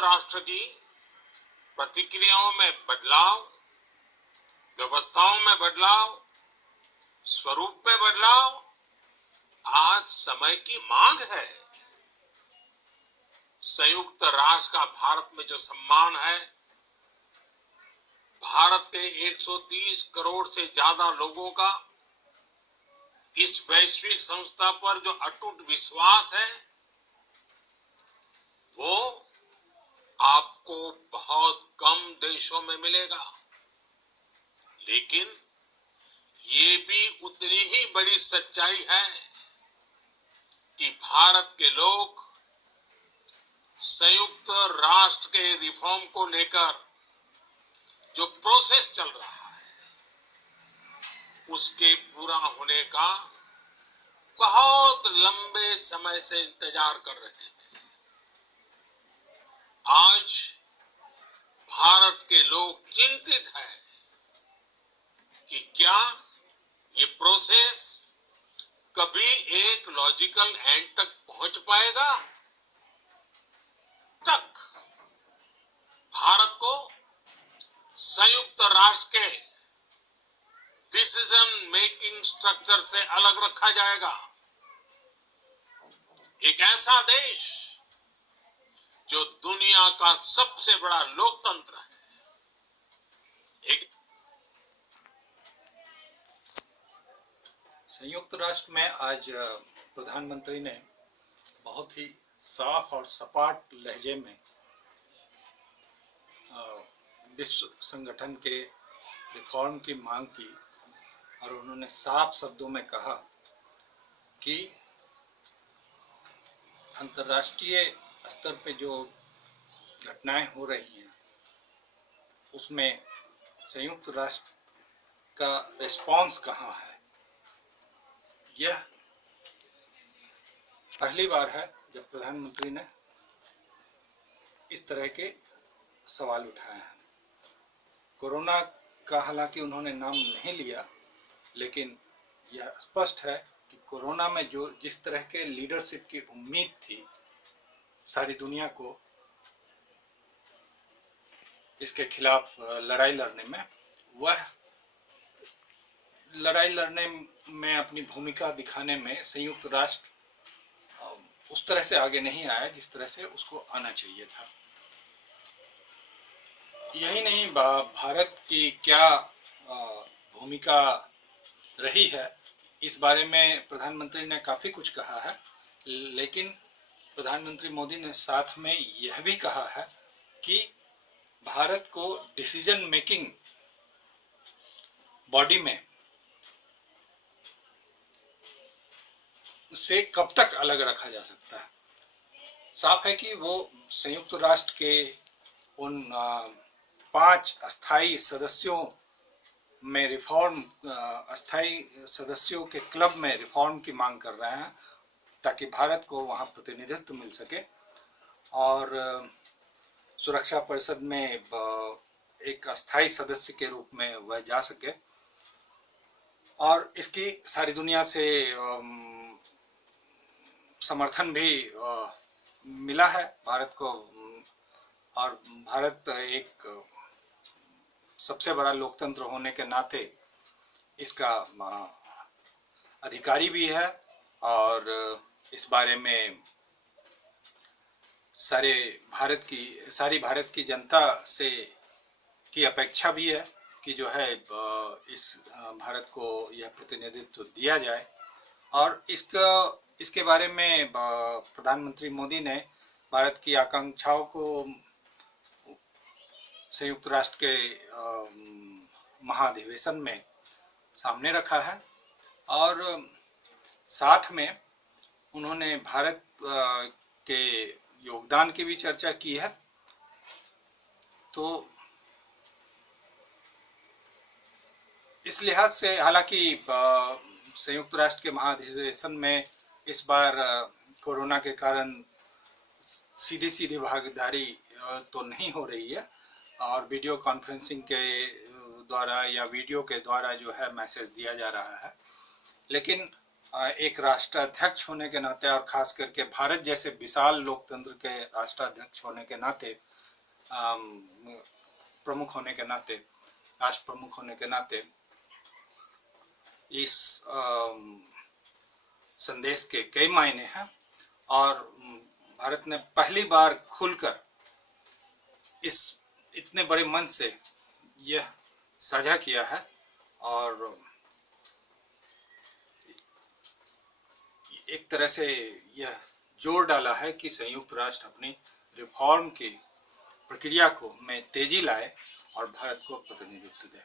राष्ट्र की प्रतिक्रियाओं में बदलाव, व्यवस्थाओं में बदलाव, स्वरूप में बदलाव आज समय की मांग है। संयुक्त राष्ट्र का भारत में जो सम्मान है, भारत के 130 करोड़ से ज्यादा लोगों का इस वैश्विक संस्था पर जो अटूट विश्वास है, वो आपको बहुत कम देशों में मिलेगा। लेकिन ये भी उतनी ही बड़ी सच्चाई है कि भारत के लोग संयुक्त राष्ट्र के रिफॉर्म को लेकर जो प्रोसेस चल रहा है, उसके पूरा होने का बहुत लंबे समय से इंतजार कर रहे हैं। आज भारत के लोग चिंतित हैं कि क्या ये प्रोसेस कभी एक लॉजिकल एंड तक पहुंच पाएगा। तक भारत को संयुक्त राष्ट्र के डिसीजन मेकिंग स्ट्रक्चर से अलग रखा जाएगा। एक ऐसा देश जो दुनिया का सबसे बड़ा लोकतंत्र है, एक संयुक्त राष्ट्र में आज प्रधानमंत्री ने बहुत ही साफ और सपाट लहजे में विश्व संगठन के रिफॉर्म की मांग की और उन्होंने साफ शब्दों में कहा कि अंतर्राष्ट्रीय स्तर पे जो घटनाएं हो रही हैं, उसमें संयुक्त राष्ट्र का रिस्पांस कहाँ है। यह पहली बार है जब प्रधानमंत्री ने इस तरह के सवाल उठाए हैं। कोरोना का हालांकि उन्होंने नाम नहीं लिया, लेकिन यह स्पष्ट है कि कोरोना में जो जिस तरह के लीडरशिप की उम्मीद थी सारी दुनिया को इसके खिलाफ लड़ाई लड़ने में, वह लड़ाई लड़ने में अपनी भूमिका दिखाने में संयुक्त राष्ट्र उस तरह से आगे नहीं आया जिस तरह से उसको आना चाहिए था। यही नहीं, भारत की क्या भूमिका रही है इस बारे में प्रधानमंत्री ने काफी कुछ कहा है, लेकिन प्रधानमंत्री मोदी ने साथ में यह भी कहा है कि भारत को डिसीजन मेकिंग बॉडी में से कब तक अलग रखा जा सकता है। साफ है कि वो संयुक्त राष्ट्र के उन 5 अस्थायी सदस्यों में रिफॉर्म, अस्थायी सदस्यों के क्लब में रिफॉर्म की मांग कर रहे हैं ताकि भारत को वहां प्रतिनिधित्व मिल सके और सुरक्षा परिषद में एक अस्थायी सदस्य के रूप में वह जा सके। और इसकी सारी दुनिया से समर्थन भी मिला है भारत को, और भारत एक सबसे बड़ा लोकतंत्र होने के नाते इसका अधिकारी भी है और इस बारे में सारी भारत की जनता से की अपेक्षा भी है कि जो है इस भारत को यह प्रतिनिधित्व दिया जाए। और इसके बारे में प्रधानमंत्री मोदी ने भारत की आकांक्षाओं को संयुक्त राष्ट्र के महाधिवेशन में सामने रखा है और साथ में उन्होंने भारत के योगदान की भी चर्चा की है। तो इस लिहाज से हालांकि संयुक्त राष्ट्र के महाधिवेशन में इस बार कोरोना के कारण सीधी भागीदारी तो नहीं हो रही है और वीडियो कॉन्फ्रेंसिंग के द्वारा या वीडियो के द्वारा जो है मैसेज दिया जा रहा है। लेकिन एक राष्ट्राध्यक्ष होने के नाते और खास करके भारत जैसे विशाल लोकतंत्र के राष्ट्राध्यक्ष होने के नाते प्रमुख होने के नाते, राष्ट्र प्रमुख होने के नाते इस संदेश के कई मायने हैं और भारत ने पहली बार खुलकर इस इतने बड़े मन से यह साझा किया है और एक तरह से यह जोर डाला है कि संयुक्त राष्ट्र अपनी रिफॉर्म की प्रक्रिया को में तेजी लाए और भारत को प्रतिनिधित्व दे।